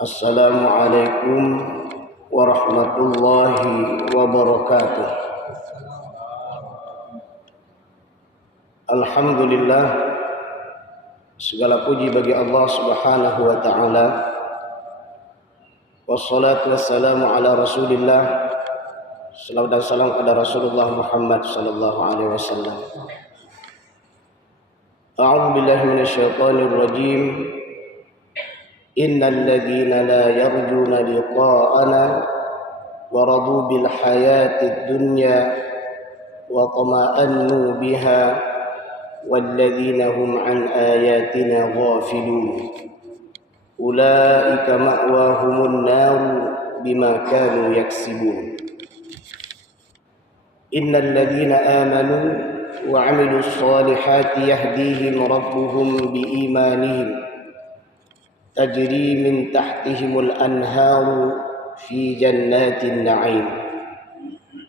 Assalamualaikum warahmatullahi wabarakatuh. Alhamdulillah, segala puji bagi Allah Subhanahu wa taala. Wassalatu wassalamu ala Rasulillah. Salawat dan salam kepada Rasulullah Muhammad sallallahu alaihi wasallam. A'udzu billahi minasyaitonir rajim. Innal ladzina la yarjuna liqa'ana wa radu bil hayatid dunya wa tama'annu biha wal ladzina hum an ayatina ghafilun ulaika ma'wahumun nar bima kanu yaksibun. Innal ladzina amanu wa 'amilus solihati yahdihim rabbuhum biimanihim tajri min tahtihimul anharu fi jannatin na'im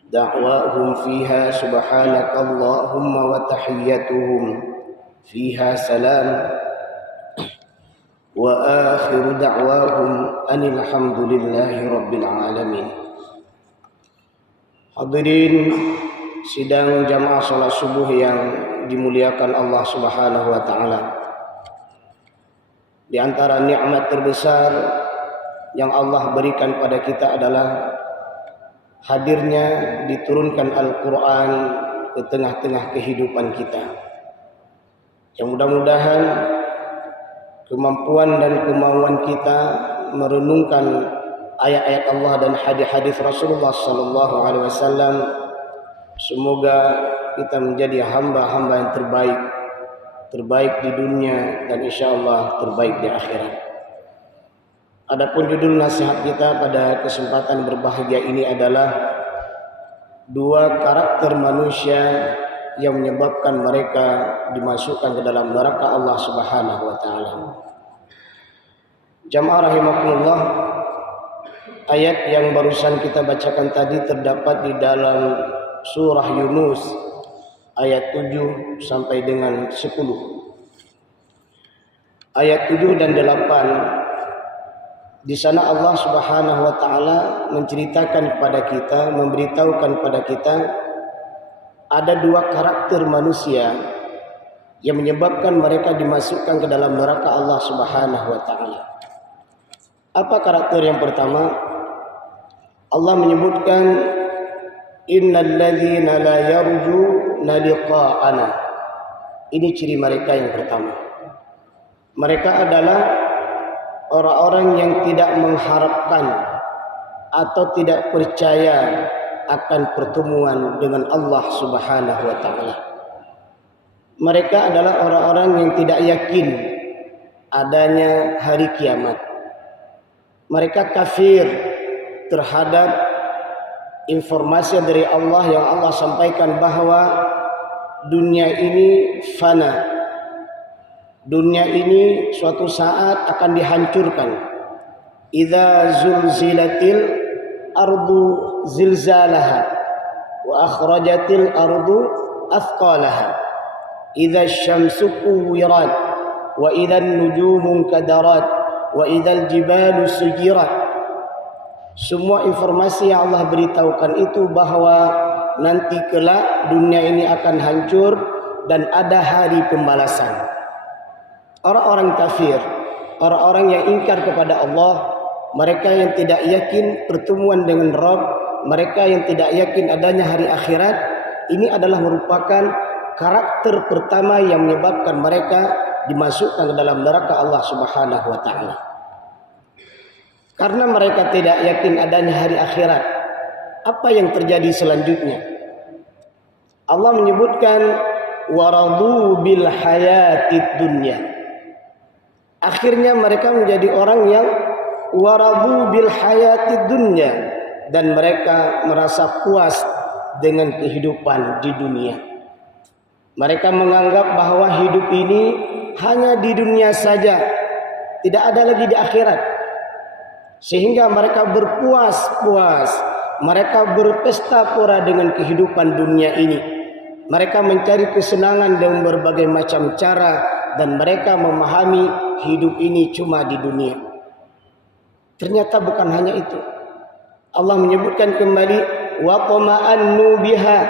da'wahum fiha subhanakallahumma wa tahiyyatuhum fiha salam wa akhiru da'wahum anil hamdulillahi rabbil alamin. Hadirin sidang jamaah salat subuh yang dimuliakan Allah Subhanahu wa taala. Di antara nikmat terbesar yang Allah berikan pada kita adalah hadirnya diturunkan Al-Quran ke tengah-tengah kehidupan kita. Yang mudah-mudahan kemampuan dan kemauan kita merenungkan ayat-ayat Allah dan hadis-hadis Rasulullah sallallahu alaihi wasallam, semoga kita menjadi hamba-hamba yang terbaik di dunia dan insyaallah terbaik di akhirat. Adapun judul nasihat kita pada kesempatan berbahagia ini adalah dua karakter manusia yang menyebabkan mereka dimasukkan ke dalam neraka Allah Subhanahu wa taala. Jamaah rahimakumullah, ayat yang barusan kita bacakan tadi terdapat di dalam surah Yunus ayat 7 sampai dengan 10. Ayat 7 dan 8, di sana Allah Subhanahu wa taala menceritakan kepada kita, memberitahukan kepada kita ada dua karakter manusia yang menyebabkan mereka dimasukkan ke dalam neraka Allah Subhanahu wa taala. Apa karakter yang pertama? Allah menyebutkan innal ladzina la yarjuna liqa'ana. Ini ciri mereka yang pertama. Mereka adalah orang-orang yang tidak mengharapkan atau tidak percaya akan pertemuan dengan Allah Subhanahu wa taala. Mereka adalah orang-orang yang tidak yakin adanya hari kiamat. Mereka kafir terhadap informasi dari Allah yang Allah sampaikan bahwa dunia ini fana. Dunia ini suatu saat akan dihancurkan. Idza zulzilatil ardu zilzalaha wa akhrajatil ardu athqalaha. Idza syamsu kuwirat wa idzan nujumu kadarat wa idzal jibalu sujirat. Semua informasi yang Allah beritahukan itu bahwa nanti kelak dunia ini akan hancur dan ada hari pembalasan. Orang-orang kafir, orang-orang yang ingkar kepada Allah, mereka yang tidak yakin pertemuan dengan Rabb, mereka yang tidak yakin adanya hari akhirat, ini adalah merupakan karakter pertama yang menyebabkan mereka dimasukkan ke dalam neraka Allah Subhanahu wa taala. Karena mereka tidak yakin adanya hari akhirat, apa yang terjadi selanjutnya? Allah menyebutkan waradu bil hayatid dunya. Akhirnya mereka menjadi orang yang waradu bil hayatid dunya, dan mereka merasa puas dengan kehidupan di dunia. Mereka menganggap bahwa hidup ini hanya di dunia saja, tidak ada lagi di akhirat. Sehingga mereka berpuas-puas, mereka berpesta pora dengan kehidupan dunia ini. Mereka mencari kesenangan dengan berbagai macam cara dan mereka memahami hidup ini cuma di dunia. Ternyata bukan hanya itu. Allah menyebutkan kembali wa qama'annu biha.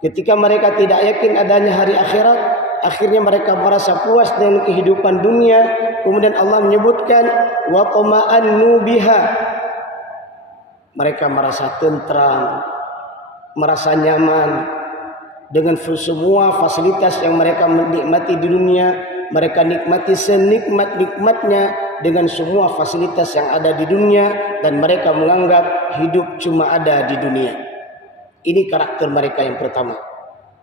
Ketika mereka tidak yakin adanya hari akhirat, akhirnya mereka merasa puas dengan kehidupan dunia. Kemudian Allah menyebutkan wa qama'annu biha. Mereka merasa tentram, merasa nyaman dengan semua fasilitas yang mereka nikmati di dunia. Mereka nikmati senikmat-nikmatnya dengan semua fasilitas yang ada di dunia, dan mereka menganggap hidup cuma ada di dunia. Ini karakter mereka yang pertama.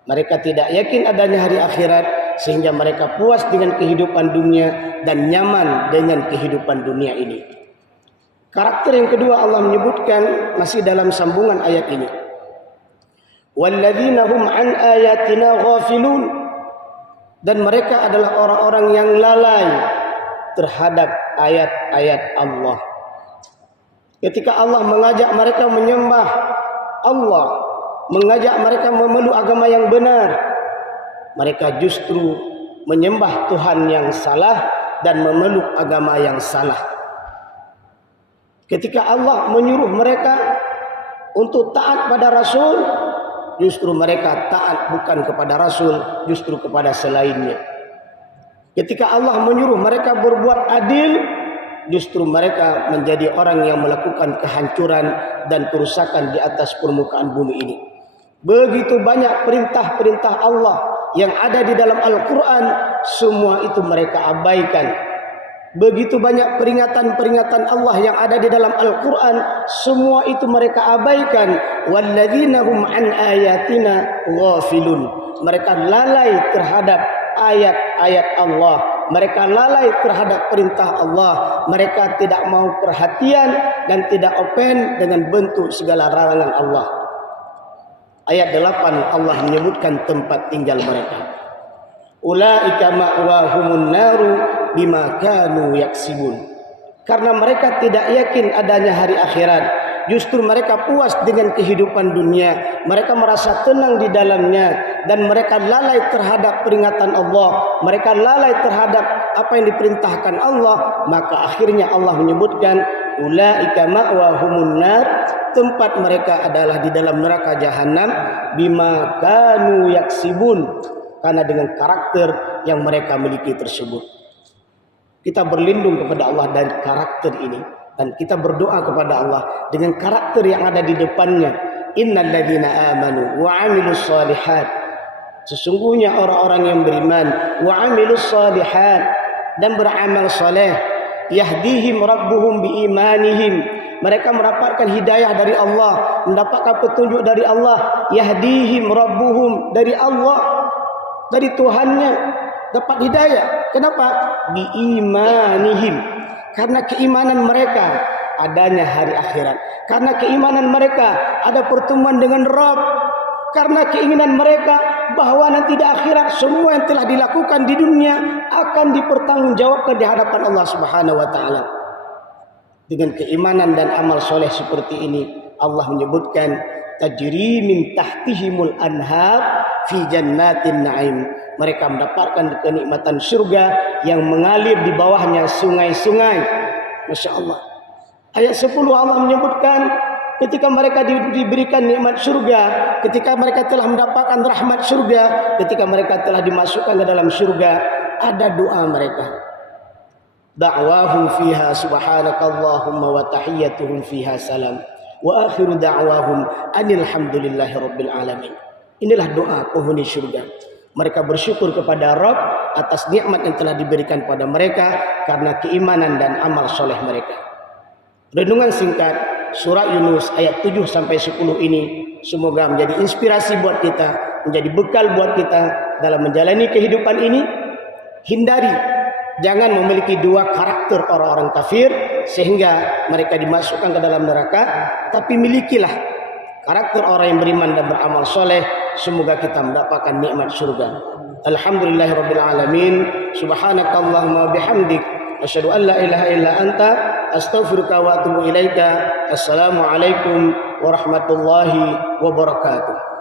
Mereka tidak yakin adanya hari akhirat, sehingga mereka puas dengan kehidupan dunia dan nyaman dengan kehidupan dunia ini. Karakter yang kedua Allah menyebutkan masih dalam sambungan ayat ini. Walladzina hum an ayatina ghafilun. Dan mereka adalah orang-orang yang lalai terhadap ayat-ayat Allah. Ketika Allah mengajak mereka menyembah Allah, mengajak mereka memeluk agama yang benar, mereka justru menyembah Tuhan yang salah dan memeluk agama yang salah. Ketika Allah menyuruh mereka untuk taat pada Rasul, justru mereka taat bukan kepada Rasul, justru kepada selainnya. Ketika Allah menyuruh mereka berbuat adil, justru mereka menjadi orang yang melakukan kehancuran dan kerusakan di atas permukaan bumi ini. Begitu banyak perintah-perintah Allah yang ada di dalam Al-Quran, semua itu mereka abaikan. Begitu banyak peringatan-peringatan Allah yang ada di dalam Al-Quran, semua itu mereka abaikan. Walladzina hum an ayatina ghafilun. Mereka lalai terhadap ayat-ayat Allah. Mereka lalai terhadap perintah Allah. Mereka tidak mau perhatian dan tidak open dengan bentuk segala larangan Allah. Ayat 8 Allah menyebutkan tempat tinggal mereka. Ulaika ma'wahumun naru bima kanu yaksibun. Karena mereka tidak yakin adanya hari akhirat, justru mereka puas dengan kehidupan dunia. Mereka merasa tenang di dalamnya, dan mereka lalai terhadap peringatan Allah. Mereka lalai terhadap apa yang diperintahkan Allah. Maka akhirnya Allah menyebutkan ulaika ma'wahumun nar, tempat mereka adalah di dalam neraka jahanam, bima kanu yaksibun, karena dengan karakter yang mereka miliki tersebut. Kita berlindung kepada Allah dari karakter ini, dan kita berdoa kepada Allah dengan karakter yang ada di depannya. Innal ladzina amanu wa 'amilus shalihat. Sesungguhnya orang-orang yang beriman, wa 'amilus shalihat, dan beramal saleh, yahdihim rabbuhum biimanihim. Mereka mendapatkan hidayah dari Allah, mendapatkan petunjuk dari Allah. Yahdihim rabbuhum, dari Allah, dari Tuhannya dapat hidayah. Kenapa? Biimanihim, karena keimanan mereka adanya hari akhirat, karena keimanan mereka ada pertemuan dengan Rabb, karena keinginan mereka bahwa nanti di akhirat semua yang telah dilakukan di dunia akan dipertanggungjawabkan di hadapan Allah Subhanahu wa taala. Dengan keimanan dan amal soleh seperti ini, Allah menyebutkan tajri min tahtihimul anhar fi jannatin na'im. Mereka mendapatkan kenikmatan surga yang mengalir di bawahnya sungai-sungai. Masya Allah. Ayat 10 Allah menyebutkan ketika mereka diberikan nikmat surga, ketika mereka telah mendapatkan rahmat surga, ketika mereka telah dimasukkan ke dalam surga, ada doa mereka. Da'wahum fiha subhanakallahumma wa tahiyyatuhum fiha salam. Wa akhiru da'wahum anil hamdulillahi rabbil alamin. Inilah doa penghuni surga. Mereka bersyukur kepada Rabb atas nikmat yang telah diberikan pada mereka karena keimanan dan amal soleh mereka. Renungan singkat surah Yunus ayat 7 sampai 10 ini semoga menjadi inspirasi buat kita, menjadi bekal buat kita dalam menjalani kehidupan ini. Hindari, jangan memiliki dua karakter orang-orang kafir sehingga mereka dimasukkan ke dalam neraka, tapi milikilah karakter orang yang beriman dan beramal soleh. Semoga kita mendapatkan nikmat surga. Alhamdulillahirabbil alamin. Subhanakallahumma bihamdik asyhadu an la ilaha illa anta astaghfiruka wa atubu ilaika. Assalamualaikum warahmatullahi wabarakatuh.